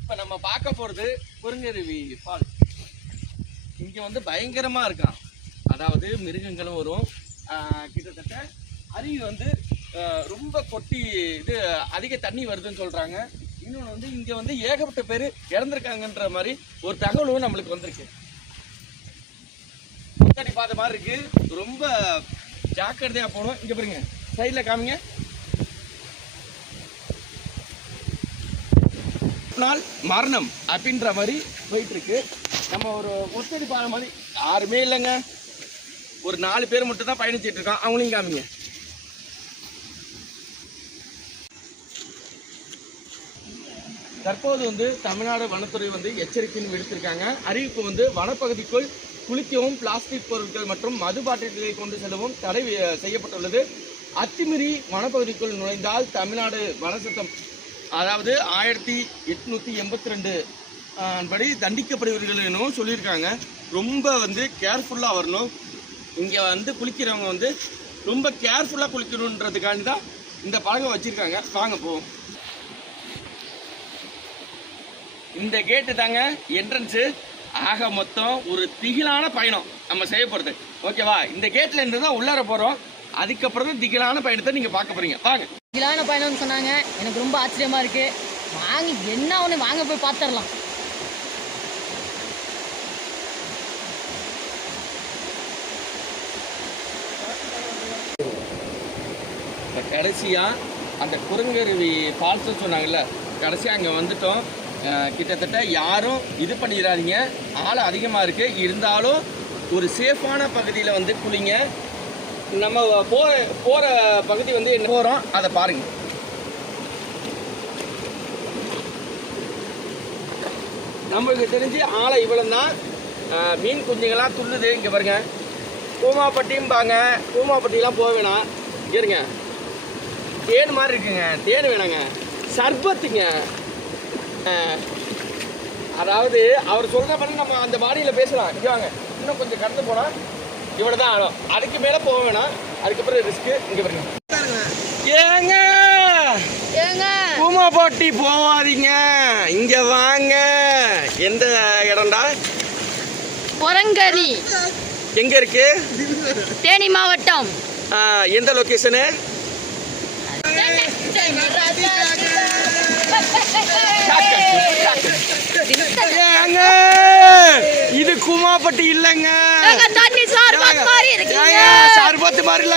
இப்ப நம்ம பார்க்க போறது குரங்கருவி ஃபால்ஸ். இங்க வந்து பயங்கரமா இருக்கான். அதாவது மிருகங்களும் வரும். கிட்டத்தட்ட அருவி வந்து ரொம்ப கொட்டி இது அதிக தண்ணி வருதுன்னு சொல்றாங்க. இன்னொன்று வந்து இங்க வந்து ஏகப்பட்ட பேர் இறந்துருக்காங்கன்ற மாதிரி ஒரு தகவலும் நம்மளுக்கு வந்திருக்கு. முத்தடி பாத மாதிரி இருக்கு. ரொம்ப ஜாக்கிரதையா போகணும். இங்க பாருங்க, சைட்ல காமிங்க. நாள் மரணம் அப்படின்ற மாதிரி போயிட்டு இருக்கு. நம்ம ஒரு ஒத்தடி பாதை மாதிரி யாருமே இல்லைங்க. ஒரு 4 பேர் மட்டும் தான் பயணிச்சுட்டு இருக்கோம். அவங்களையும் காமிங்க. தற்போது வந்து தமிழ்நாடு வனத்துறை வந்து எச்சரிக்கைன்னு விடுத்திருக்காங்க. அறிவிப்பு வந்து வனப்பகுதிக்குள் குளிக்கவும் பிளாஸ்டிக் பொருட்கள் மற்றும் மது பாட்டில்களை கொண்டு செல்லவும் தடை செய்யப்பட்டுள்ளது. அத்துமீறி வனப்பகுதிக்குள் நுழைந்தால் தமிழ்நாடு வனச்சட்டம் அதாவது 1882 படி தண்டிக்கப்படுவீர்கள் எனவும் சொல்லியிருக்காங்க. ரொம்ப வந்து கேர்ஃபுல்லாக வரணும். இங்கே வந்து குளிக்கிறவங்க வந்து ரொம்ப கேர்ஃபுல்லாக குளிக்கணுன்றதுக்காண்டி தான் இந்த பழக்கம் வச்சுருக்காங்க. வாங்க போவோம். இந்த கேட்டு தாங்க என்ட்ரன்ஸு. ஆக மொத்தம் ஒரு திகிலான பயணம் நம்ம செய்ய போகிறது. ஓகேவா? இந்த கேட்டில் இருந்து தான் உள்ளார போகிறோம். அதுக்கப்புறம் தான் திகிலான பயணத்தை நீங்கள் பார்க்க போகிறீங்க. வாங்க. திகிலான பயணம்னு சொன்னாங்க. எனக்கு ரொம்ப ஆச்சரியமாக இருக்குது. வாங்கி என்ன ஒன்று வாங்க போய் பார்த்துடலாம். கடைசியாக அந்த குரங்கருவி ஃபால்ஸ்ன்னு சொன்னாங்கல்ல, கடைசியாக அங்கே வந்துட்டோம். கிட்டத்தட்ட யாரும் இது பண்ணிடாதீங்க. ஆழம் அதிகமாக இருக்குது. இருந்தாலும் ஒரு சேஃபான பகுதியில் வந்து குளிங்க. நம்ம போகிற பகுதி வந்து என்ன போகிறோம் அதை பாருங்கள். நம்மளுக்கு தெரிஞ்சு ஆழம் இவ்வளோ தான். மீன் குஞ்சுங்கள்லாம் துள்ளுது. இங்கே பாருங்க, கூமாப்பட்டியும்பாங்க. கூமாப்பட்டிலாம் போக வேணாம். இருங்க, தேன் மாதிரி இருக்குங்க. தேன் வேணாங்க, சர்பத்துங்க. அதாவது அவர் சொல்கிற பண்ணி நம்ம அந்த பாடியில் பேசலாம். இங்கே வாங்க, இன்னும் கொஞ்சம் கடந்து போனால் இவ்வளோ தான் ஆழம். அதுக்கு மேலே போக வேணாம். அதுக்கப்புறம் ரிஸ்க்கு. இங்கே பாருங்க. ஏங்க கூமாப்பட்டி போவாதீங்க, இங்கே வாங்க. எந்த இடம்டா? குரங்கருவி எங்கே இருக்கு? தேனி மாவட்டம். எந்த லொக்கேஷனு? இது கூமாப்பட்டி இல்லைங்க. சர்பத்து மாதிரி இல்லைங்க.